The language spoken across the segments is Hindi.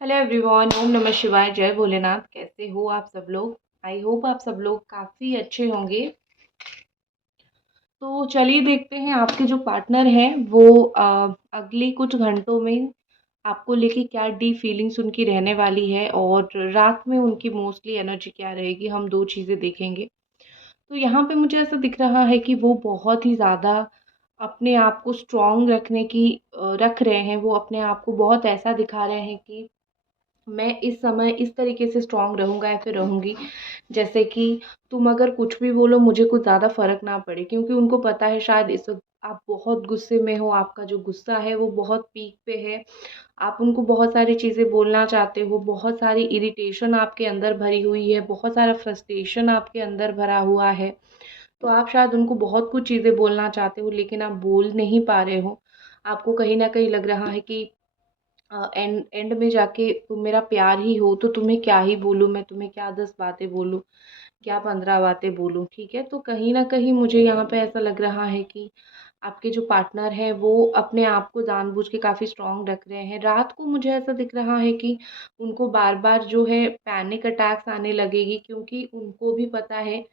हेलो एवरीवन, ओम नमः शिवाय, जय भोलेनाथ। कैसे हो आप सब लोग? आई होप आप सब लोग काफ़ी अच्छे होंगे। तो चलिए देखते हैं आपके जो पार्टनर हैं वो अगले कुछ घंटों में आपको लेके क्या डीप फीलिंग्स उनकी रहने वाली है और रात में उनकी मोस्टली एनर्जी क्या रहेगी। हम दो चीज़ें देखेंगे। तो यहाँ पे मुझे ऐसा दिख रहा है कि वो बहुत ही ज़्यादा अपने आप को स्ट्रॉन्ग रख रहे हैं। वो अपने आप को बहुत ऐसा दिखा रहे हैं कि मैं इस समय इस तरीके से स्ट्रॉन्ग रहूँगा या फिर रहूँगी, जैसे कि तुम अगर कुछ भी बोलो मुझे कुछ ज़्यादा फ़र्क ना पड़े। क्योंकि उनको पता है शायद इस वक़्त आप बहुत गुस्से में हो, आपका जो गुस्सा है वो बहुत पीक पे है। आप उनको बहुत सारी चीज़ें बोलना चाहते हो, बहुत सारी इरिटेशन आपके अंदर भरी हुई है, बहुत सारा फ्रस्ट्रेशन आपके अंदर भरा हुआ है। तो आप शायद उनको बहुत कुछ चीज़ें बोलना चाहते हो लेकिन आप बोल नहीं पा रहे हो। आपको कहीं न कहीं लग रहा है कि एंड एंड में जाके तुम मेरा प्यार ही हो, तो तुम्हें क्या ही बोलूँ मैं, तुम्हें क्या 10 बातें बोलूँ, क्या 15 बातें बोलूँ, ठीक है? तो कहीं न कहीं मुझे यहाँ पे ऐसा लग रहा है कि आपके जो पार्टनर हैं वो अपने आप को जानबूझ के काफ़ी स्ट्रॉन्ग रख रहे हैं। रात को मुझे ऐसा दिख रहा है कि उनको बार-बार जो है पैनिक अटैक्स आने लगेगी, क्योंकि उनको भी पता है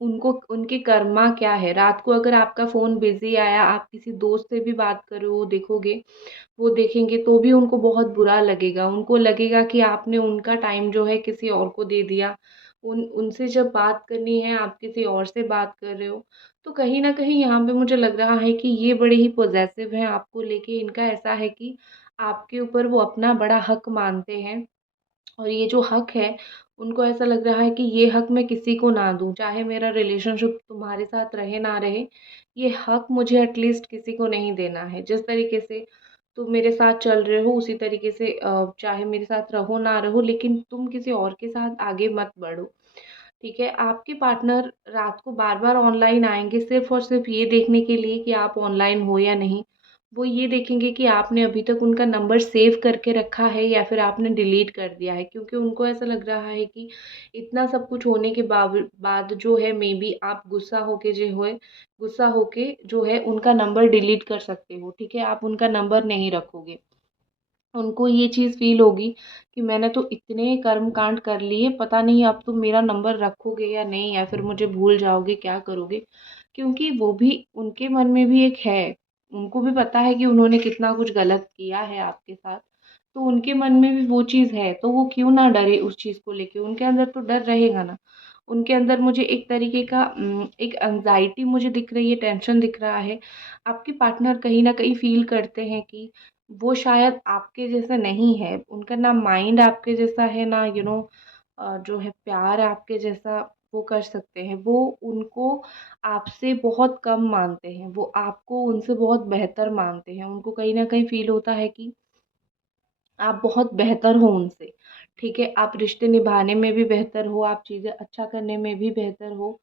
उनको उनके कर्मा क्या है। रात को अगर आपका फ़ोन बिज़ी आया, आप किसी दोस्त से भी बात कर रहे हो देखोगे, वो देखेंगे तो भी उनको बहुत बुरा लगेगा। उनको लगेगा कि आपने उनका टाइम जो है किसी और को दे दिया। उनसे जब बात करनी है आप किसी और से बात कर रहे हो। तो कहीं न कहीं यहाँ पे मुझे लग रहा है कि ये बड़े ही पॉसेसिव हैं आपको लेके। इनका ऐसा है कि आपके ऊपर वो अपना बड़ा हक मानते हैं। और ये जो हक है, उनको ऐसा लग रहा है कि ये हक मैं किसी को ना दूँ, चाहे मेरा रिलेशनशिप तुम्हारे साथ रहे ना रहे, ये हक मुझे एटलीस्ट किसी को नहीं देना है। जिस तरीके से तुम मेरे साथ चल रहे हो उसी तरीके से चाहे मेरे साथ रहो ना रहो, लेकिन तुम किसी और के साथ आगे मत बढ़ो, ठीक है? आपके पार्टनर रात को बार-बार ऑनलाइन आएँगे सिर्फ़ और सिर्फ़ ये देखने के लिए कि आप ऑनलाइन हो या नहीं। वो ये देखेंगे कि आपने अभी तक उनका नंबर सेव करके रखा है या फिर आपने डिलीट कर दिया है। क्योंकि उनको ऐसा लग रहा है कि इतना सब कुछ होने के बाद जो है मे बी आप गुस्सा होके जो है उनका नंबर डिलीट कर सकते हो, ठीक है? आप उनका नंबर नहीं रखोगे। उनको ये चीज़ फ़ील होगी कि मैंने तो इतने कर्मकांड कर लिए, पता नहीं अब तुम मेरा नंबर रखोगे या नहीं, या फिर मुझे भूल जाओगे, क्या करोगे? क्योंकि वो भी, उनके मन में भी एक है, उनको भी पता है कि उन्होंने कितना कुछ गलत किया है आपके साथ, तो उनके मन में भी वो चीज़ है, तो वो क्यों ना डरे उस चीज़ को लेके, उनके अंदर तो डर रहेगा ना। उनके अंदर मुझे एक तरीके का एक एंग्ज़ायटी मुझे दिख रही है, टेंशन दिख रहा है। आपके पार्टनर कहीं न कहीं फ़ील करते हैं कि वो शायद आपके जैसा नहीं है, उनका ना माइंड आपके जैसा है, ना जो है प्यार आपके जैसा वो कर सकते हैं। वो उनको आपसे बहुत कम मानते हैं, वो आपको उनसे बहुत बेहतर मानते हैं। उनको कहीं न कहीं फ़ील होता है कि आप बहुत बेहतर हो उनसे, ठीक है? आप रिश्ते निभाने में भी बेहतर हो, आप चीज़ें अच्छा करने में भी बेहतर हो,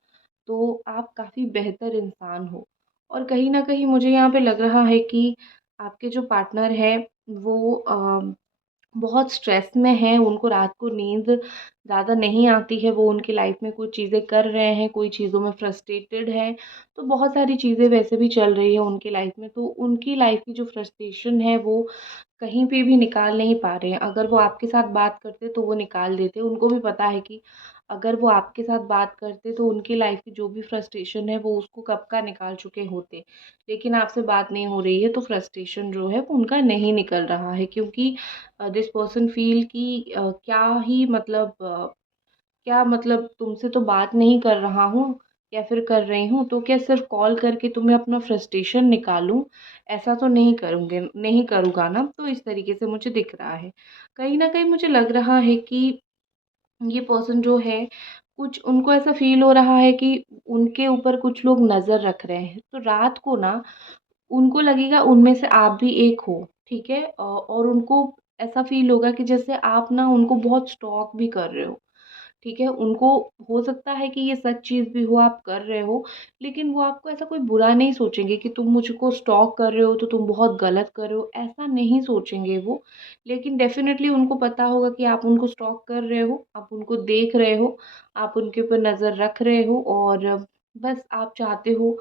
तो आप काफ़ी बेहतर इंसान हो। और कहीं न कहीं मुझे यहाँ पे लग रहा है कि आपके जो पार्टनर हैं वो बहुत स्ट्रेस में हैं, उनको रात को नींद ज़्यादा नहीं आती है, वो उनकी लाइफ़ में कुछ चीज़ें कर रहे हैं, कोई चीज़ों में फ्रस्ट्रेटेड हैं, तो बहुत सारी चीज़ें वैसे भी चल रही हैं उनकी लाइफ़ में, तो उनकी लाइफ़ की जो फ्रस्ट्रेशन है वो कहीं पे भी निकाल नहीं पा रहे हैं। अगर वो आपके साथ बात करते तो वो निकाल देते। उनको भी पता है कि अगर वो आपके साथ बात करते तो उनकी लाइफ़ की जो भी फ्रस्ट्रेशन है वो उसको कब का निकाल चुके होते। लेकिन आपसे बात नहीं हो रही है तो फ्रस्ट्रेशन जो है वो उनका नहीं निकल रहा है, क्योंकि दिस पर्सन फ़ील कि क्या मतलब तुमसे तो बात नहीं कर रहा हूँ या फिर कर रही हूँ, तो क्या सिर्फ़ कॉल करके तुम्हें अपना फ्रस्ट्रेशन निकालूँ? ऐसा तो नहीं करूँगा ना? तो इस तरीके से मुझे दिख रहा है। कहीं न कहीं मुझे लग रहा है कि ये पर्सन जो है, कुछ उनको ऐसा फ़ील हो रहा है कि उनके ऊपर कुछ लोग नज़र रख रहे हैं। तो रात को ना उनको लगेगा उनमें से आप भी एक हो, ठीक है? और उनको ऐसा फ़ील होगा कि जैसे आप ना उनको बहुत स्टॉक भी कर रहे हो, ठीक है? उनको हो सकता है कि ये सच चीज़ भी हो, आप कर रहे हो, लेकिन वो आपको ऐसा कोई बुरा नहीं सोचेंगे कि तुम मुझको स्टॉक कर रहे हो, तो तुम बहुत गलत कर रहे हो, ऐसा नहीं सोचेंगे वो। लेकिन डेफ़िनेटली उनको पता होगा कि आप उनको स्टॉक कर रहे हो, आप उनको देख रहे हो, आप उनके ऊपर नज़र रख रहे हो, और बस आप चाहते हो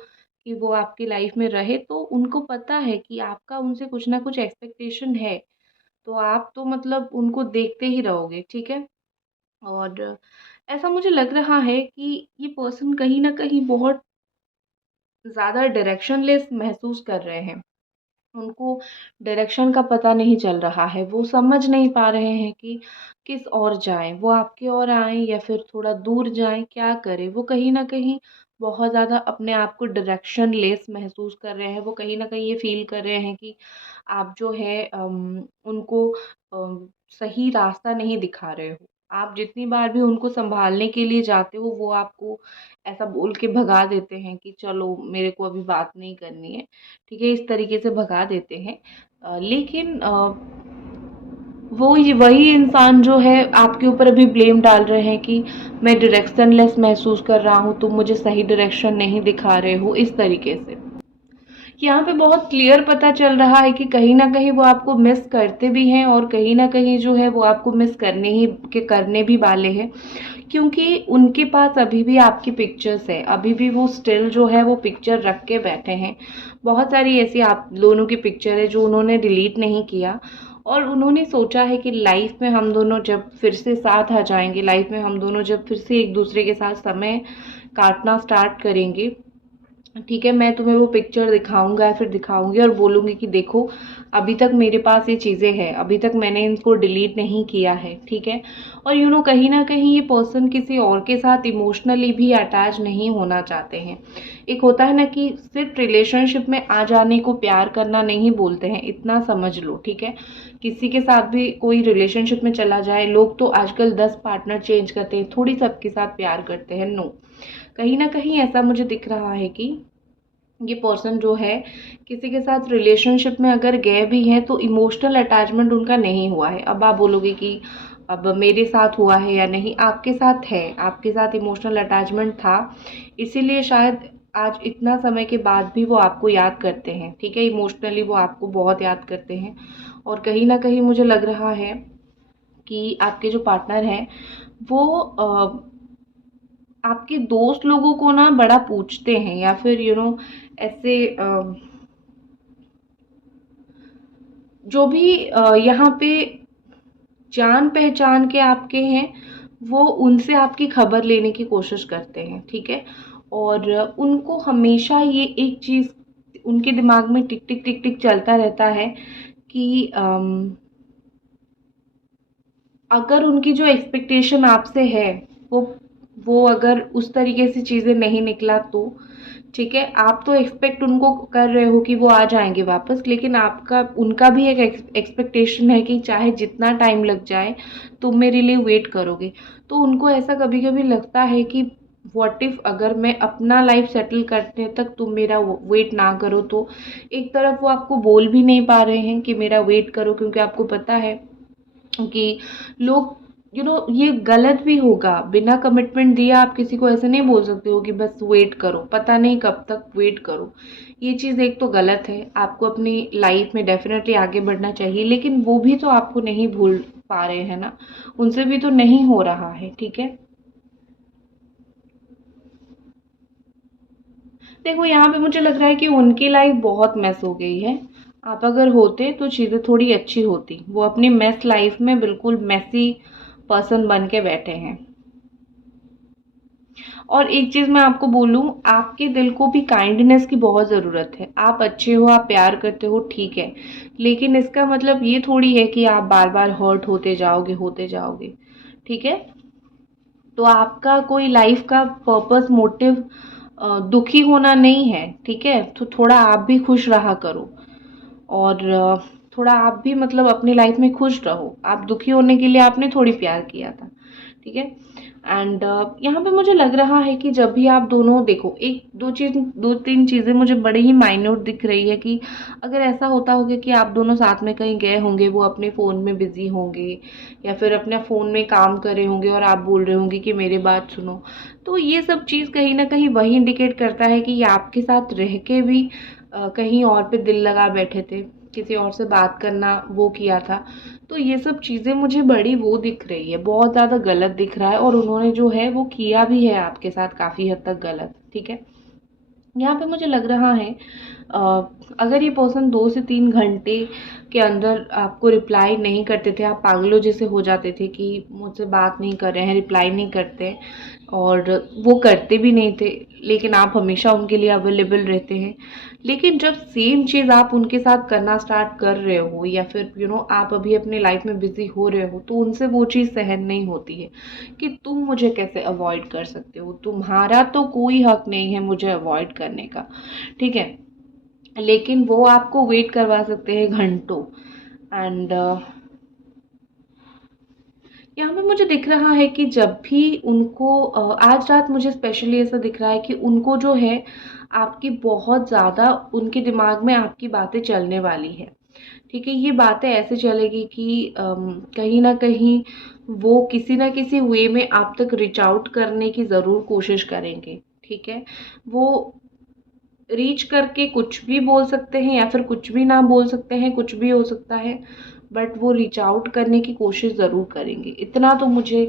कि वो आपकी लाइफ़ में रहे, तो उनको पता है कि आपका उनसे कुछ ना कुछ एक्सपेक्टेशन है। तो आप तो मतलब उनको देखते ही रहोगे, ठीक है? और ऐसा मुझे लग रहा है कि ये पर्सन कहीं न कहीं बहुत ज़्यादा डायरेक्शनलेस महसूस कर रहे हैं। उनको डायरेक्शन का पता नहीं चल रहा है, वो समझ नहीं पा रहे हैं कि किस ओर जाएँ, वो आपकी ओर आएँ या फिर थोड़ा दूर जाएँ, क्या करें? वो कहीं न कहीं बहुत ज़्यादा अपने आप को डायरेक्शनलेस महसूस कर रहे हैं, वो कहीं न कहीं ये फ़ील कर रहे हैं कि आप जो है उनको सही रास्ता नहीं दिखा रहे हो। आप जितनी बार भी उनको सँभालने के लिए जाते हो, वो आपको ऐसा बोल के भगा देते हैं कि चलो मेरे को अभी बात नहीं करनी है। ठीक है, इस तरीके से भगा देते हैं। लेकिन वही इंसान जो है आपके ऊपर अभी ब्लेम डाल रहे हैं कि मैं डायरेक्शनलेस महसूस कर रहा हूँ, तुम मुझे सही डायरेक्शन नहीं दिखा रहे हो, इस तरीके से। यहाँ पे बहुत क्लियर पता चल रहा है कि कहीं न कहीं वो आपको मिस करते भी हैं और कहीं न कहीं जो है वो आपको मिस करने भी वाले हैं। क्योंकि उनके पास अभी भी आपकी पिक्चर्स है, अभी भी वो स्टिल जो है वो पिक्चर रख के बैठे हैं। बहुत सारी ऐसी आप दोनों की पिक्चर है जो उन्होंने डिलीट नहीं किया और उन्होंने सोचा है कि लाइफ में हम दोनों जब फिर से साथ आ जाएँगे, लाइफ में हम दोनों जब फिर से एक-दूसरे के साथ समय काटना स्टार्ट करेंगे, ठीक है, मैं तुम्हें वो पिक्चर दिखाऊँगा या फिर दिखाऊँगी और बोलूँगी कि देखो, अभी तक मेरे पास ये चीज़ें हैं, अभी तक मैंने इनको डिलीट नहीं किया है, ठीक है? और कहीं न कहीं ये पर्सन किसी और के साथ इमोशनली भी अटैच नहीं होना चाहते हैं। एक होता है ना कि सिर्फ़ रिलेशनशिप में आ जाने को प्यार करना नहीं बोलते हैं, इतना समझ लो, ठीक है? किसी के साथ भी कोई रिलेशनशिप में चला जाए, लोग तो आजकल 10 पार्टनर चेंज करते हैं, थोड़ी सबके साथ प्यार करते हैं, नो। कहीं न कहीं ऐसा मुझे दिख रहा है कि ये पर्सन जो है किसी के साथ रिलेशनशिप में अगर गए भी हैं तो इमोशनल अटैचमेंट उनका नहीं हुआ है। अब आप बोलोगे कि अब मेरे साथ हुआ है या नहीं, आपके साथ है, आपके साथ इमोशनल अटैचमेंट था, इसीलिए शायद आज इतना समय के बाद भी वो आपको याद करते हैं, ठीक है? इमोशनली वो आपको बहुत याद करते हैं और कहीं न कहीं मुझे लग रहा है कि आपके जो पार्टनर हैं वो आपके दोस्त लोगों को ना बड़ा पूछते हैं या फिर ऐसे जो भी यहाँ पे जान पहचान के आपके हैं वो उनसे आपकी खबर लेने की कोशिश करते हैं, ठीक है? और उनको हमेशा ये एक चीज़ उनके दिमाग में टिक टिक टिक टिक चलता रहता है कि अगर उनकी जो एक्सपेक्टेशन आपसे है वो वो अगर उस तरीके से चीज़ें नहीं निकला तो ठीक है, आप तो एक्सपेक्ट उनको कर रहे हो कि वो आ जाएंगे वापस, लेकिन आपका उनका भी एक एक्सपेक्टेशन है कि चाहे जितना टाइम लग जाए तुम मेरे लिए वेट करोगे। तो उनको ऐसा कभी कभी लगता है कि व्हाट इफ अगर मैं अपना लाइफ सेटल करने तक तुम मेरा वेट ना करो, तो एक तरफ वो आपको बोल भी नहीं पा रहे हैं कि मेरा वेट करो, क्योंकि आपको पता है कि लोग ये गलत भी होगा, बिना कमिटमेंट दिए आप किसी को ऐसे नहीं बोल सकते हो कि बस वेट करो, पता नहीं कब तक वेट करो। ये चीज़ एक तो गलत है, आपको अपनी लाइफ में डेफिनेटली आगे बढ़ना चाहिए, लेकिन वो भी तो आपको नहीं भूल पा रहे हैं ना, उनसे भी तो नहीं हो रहा है, ठीक है? देखो, यहाँ पे मुझे लग रहा है कि उनकी लाइफ बहुत मेस हो गई है। आप अगर होते तो चीज़ें थोड़ी अच्छी होती। वो अपनी मेस लाइफ में बिल्कुल मेसी पर्सन बन के बैठे हैं। और एक चीज़ मैं आपको बोलूँ, आपके दिल को भी काइंडनेस की बहुत ज़रूरत है। आप अच्छे हो, आप प्यार करते हो, ठीक है। लेकिन इसका मतलब ये थोड़ी है कि आप बार-बार हर्ट होते जाओगे। ठीक है? तो आपका कोई लाइफ का पर्पस मोटिव दुखी होना नहीं है, ठीक है? तो थोड़ा आप भी खुश रहा करो और थोड़ा आप भी मतलब अपनी लाइफ में खुश रहो। आप दुखी होने के लिए आपने थोड़ी प्यार किया था, ठीक है? एंड यहाँ पे मुझे लग रहा है कि जब भी आप दोनों देखो, एक दो तीन चीज़ें मुझे बड़ी ही माइन्यूट दिख रही है कि अगर ऐसा होता होगा कि आप दोनों साथ में कहीं गए होंगे, वो अपने फ़ोन में बिज़ी होंगे या फिर अपने फ़ोन में काम कर रहे होंगे और आप बोल रहे होंगे कि मेरी बात सुनो। तो ये सब चीज़ कहीं न कहीं वही इंडिकेट करता है कि ये आपके साथ रह के भी कहीं और पे दिल लगा बैठे थे, किसी और से बात करना वो किया था। तो ये सब चीज़ें मुझे बड़ी वो दिख रही है, बहुत ज़्यादा गलत दिख रहा है और उन्होंने जो है वो किया भी है आपके साथ काफ़ी हद तक गलत, ठीक है? यहाँ पे मुझे लग रहा है अगर ये पर्सन 2 से 3 घंटे के अंदर आपको रिप्लाई नहीं करते थे, आप पागलों जैसे हो जाते थे कि मुझसे बात नहीं कर रहे हैं, रिप्लाई नहीं करते हैं, और वो करते भी नहीं थे, लेकिन आप हमेशा उनके लिए अवेलेबल रहते हैं। लेकिन जब सेम चीज़ आप उनके साथ करना स्टार्ट कर रहे हो, या फिर आप अभी अपने लाइफ में बिजी हो रहे हो, तो उनसे वो चीज़ सहन नहीं होती है कि तुम मुझे कैसे अवॉइड कर सकते हो, तुम्हारा तो कोई हक नहीं है मुझे अवॉइड करने का, ठीक है। लेकिन वो आपको वेट करवा सकते हैं घंटों। एंड यहाँ पे मुझे दिख रहा है कि जब भी उनको आज रात मुझे स्पेशली ऐसा दिख रहा है कि उनको जो है आपकी बहुत ज़्यादा, उनके दिमाग में आपकी बातें चलने वाली है, ठीक है। ये बातें ऐसे चलेगी कि कहीं ना कहीं वो किसी ना किसी वे में आप तक रीच आउट करने की ज़रूर कोशिश करेंगे, ठीक है। वो रीच करके कुछ भी बोल सकते हैं या फिर कुछ भी ना बोल सकते हैं, कुछ भी हो सकता है, बट वो रीच आउट करने की कोशिश ज़रूर करेंगे। इतना तो मुझे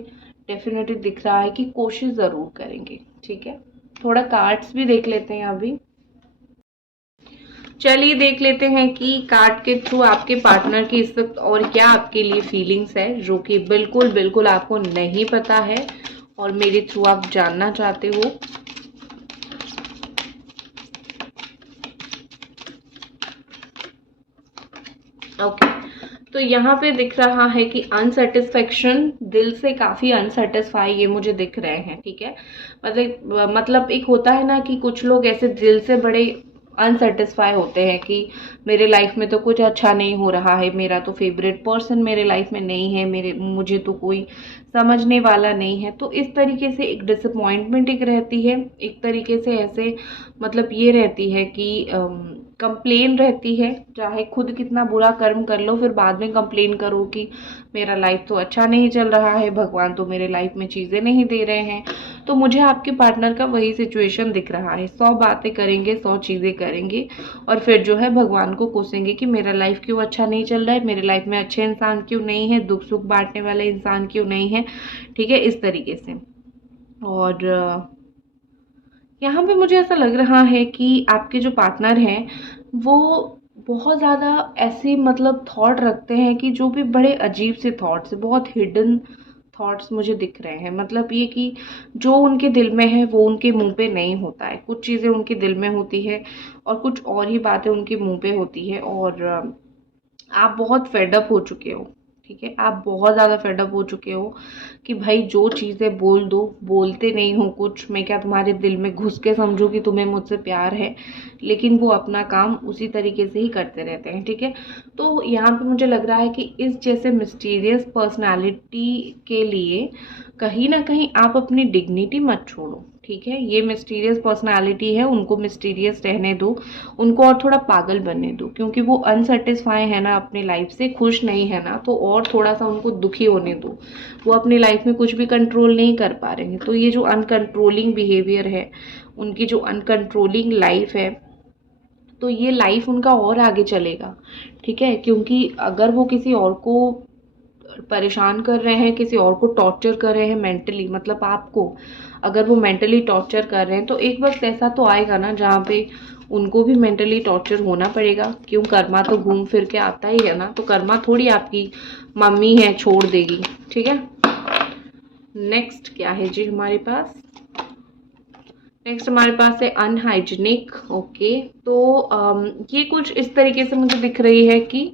डेफिनेटली दिख रहा है कि कोशिश ज़रूर करेंगे, ठीक है। थोड़ा कार्ड्स भी देख लेते हैं अभी। चलिए देख लेते हैं कि कार्ड के थ्रू आपके पार्टनर की इस वक्त और क्या आपके लिए फीलिंग्स है, जो कि बिल्कुल बिल्कुल आपको नहीं पता है और मेरे थ्रू आप जानना चाहते हो। ओके, तो यहाँ पे दिख रहा है कि अनसेटिस्फेक्शन, दिल से काफ़ी अनसेटिस्फाई ये मुझे दिख रहे हैं, ठीक है। मतलब एक होता है ना कि कुछ लोग ऐसे दिल से बड़े अनसेटिस्फाई होते हैं कि मेरे लाइफ में तो कुछ अच्छा नहीं हो रहा है, मेरा तो फेवरेट पर्सन मेरे लाइफ में नहीं है, मुझे तो कोई समझने वाला नहीं है। तो इस तरीके से एक डिसअपॉइंटमेंट एक रहती है, एक तरीके से ऐसे मतलब ये रहती है कि कंप्लेन रहती है, चाहे खुद कितना बुरा कर्म कर लो फिर बाद में कंप्लेन करो कि मेरा लाइफ तो अच्छा नहीं चल रहा है, भगवान तो मेरे लाइफ में चीज़ें नहीं दे रहे हैं। तो मुझे आपके पार्टनर का वही सिचुएशन दिख रहा है, 100 बातें करेंगे, 100 चीज़ें करेंगे और फिर जो है भगवान को कोसेंगे कि मेरा लाइफ क्यों अच्छा नहीं चल रहा है, मेरे लाइफ में अच्छे इंसान क्यों नहीं है, दुख सुख बांटने वाले इंसान क्यों नहीं है, ठीक है, इस तरीके से। और यहाँ पे मुझे ऐसा लग रहा है कि आपके जो पार्टनर हैं वो बहुत ज़्यादा ऐसे मतलब थॉट रखते हैं कि जो भी बड़े अजीब से थॉट्स, बहुत हिडन थॉट्स मुझे दिख रहे हैं। मतलब ये कि जो उनके दिल में है वो उनके मुंह पे नहीं होता है, कुछ चीज़ें उनके दिल में होती है और कुछ और ही बातें उनके मुंह पे होती है। और आप बहुत फेडअप हो चुके हो, ठीक है, आप बहुत ज़्यादा फेडअप हो चुके हो कि भाई जो चीज़ें बोल दो, बोलते नहीं हो कुछ, मैं क्या तुम्हारे दिल में घुस के समझूं कि तुम्हें मुझसे प्यार है, लेकिन वो अपना काम उसी तरीके से ही करते रहते हैं, ठीक है। तो यहाँ पे मुझे लग रहा है कि इस जैसे मिस्टीरियस पर्सनालिटी के लिए कहीं ना कहीं आप अपनी डिग्निटी मत छोड़ो, ठीक है। ये मिस्टीरियस पर्सनालिटी है, उनको मिस्टीरियस रहने दो, उनको और थोड़ा पागल बनने दो, क्योंकि वो अनसेटिस्फाई है ना अपनी लाइफ से, खुश नहीं है ना, तो और थोड़ा सा उनको दुखी होने दो। वो अपनी लाइफ में कुछ भी कंट्रोल नहीं कर पा रहे हैं, तो ये जो अनकंट्रोलिंग बिहेवियर है, उनकी जो अनकंट्रोलिंग लाइफ है, तो ये लाइफ उनका और आगे चलेगा, ठीक है। क्योंकि अगर वो किसी और को परेशान कर रहे हैं, किसी और को टॉर्चर कर रहे हैं मेंटली, मतलब आपको अगर वो मेंटली टॉर्चर कर रहे हैं, तो एक वक्त ऐसा तो आएगा ना जहाँ पे उनको भी मेंटली टॉर्चर होना पड़ेगा। क्यों, कर्मा तो घूम फिर के आता ही है ना, तो कर्मा थोड़ी आपकी मम्मी है छोड़ देगी, ठीक है। नेक्स्ट क्या है जी हमारे पास? नेक्स्ट हमारे पास है अनहाइजीनिक। ओके, तो ये कुछ इस तरीके से मुझे दिख रही है कि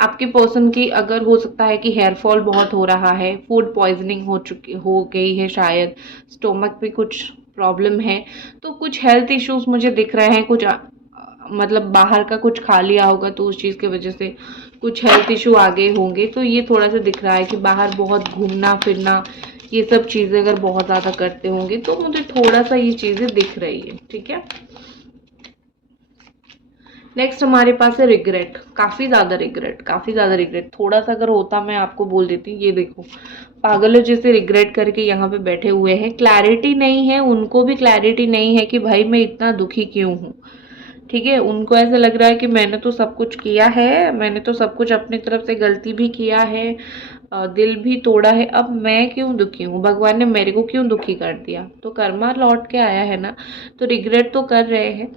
आपके पर्सन की, अगर हो सकता है कि हेयर फॉल बहुत हो रहा है, फूड पॉइजनिंग हो गई है शायद, स्टोमक पे कुछ प्रॉब्लम है, तो कुछ हेल्थ इश्यूज मुझे दिख रहे हैं, कुछ मतलब बाहर का कुछ खा लिया होगा तो उस चीज़ की वजह से कुछ हेल्थ इशू आ गए होंगे। तो ये थोड़ा सा दिख रहा है कि बाहर बहुत घूमना फिरना, ये सब चीज़ें अगर बहुत ज़्यादा करते होंगे, तो मुझे थोड़ा सा ये चीज़ें दिख रही है, ठीक है। नेक्स्ट हमारे पास है रिग्रेट, काफ़ी ज़्यादा रिग्रेट, काफ़ी ज़्यादा रिग्रेट। थोड़ा सा अगर होता मैं आपको बोल देती, ये देखो पागलों जैसे रिग्रेट करके यहाँ पे बैठे हुए हैं। क्लैरिटी नहीं है, उनको भी क्लैरिटी नहीं है कि भाई मैं इतना दुखी क्यों हूँ, ठीक है, उनको ऐसा लग रहा है कि मैंने तो सब कुछ किया है, मैंने तो सब कुछ अपनी तरफ से गलती भी किया है, दिल भी तोड़ा है, अब मैं क्यों दुखी हूँ, भगवान ने मेरे को क्यों दुखी कर दिया। तो कर्मा लौट के आया है ना, तो रिग्रेट तो कर रहे हैं।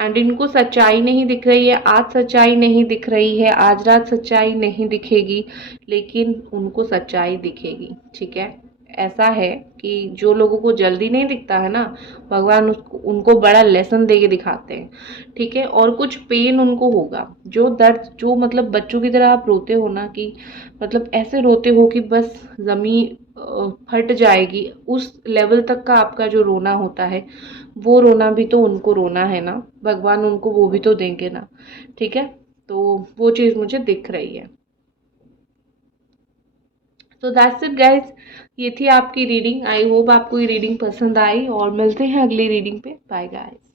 एंड इनको सच्चाई नहीं दिख रही है, आज सच्चाई नहीं दिख रही है, आज रात सच्चाई नहीं दिखेगी, लेकिन उनको सच्चाई दिखेगी। ठीक है, ऐसा है कि जो लोगों को जल्दी नहीं दिखता है ना, भगवान उसको उनको बड़ा लेसन दे के दिखाते हैं। ठीक है, और कुछ पेन उनको होगा, जो दर्द, जो मतलब बच्चों की तरह आप रोते हो ना, कि मतलब ऐसे रोते हो कि बस जमीन फट जाएगी, उस लेवल तक का आपका जो रोना होता है, वो रोना भी तो उनको रोना है ना, भगवान उनको वो भी तो देंगे ना। ठीक है, तो वो चीज़ मुझे दिख रही है। तो दैट्स इट गाइज, ये थी आपकी रीडिंग। आई होप आपको ये रीडिंग पसंद आई, और मिलते हैं अगली रीडिंग पे। Bye guys.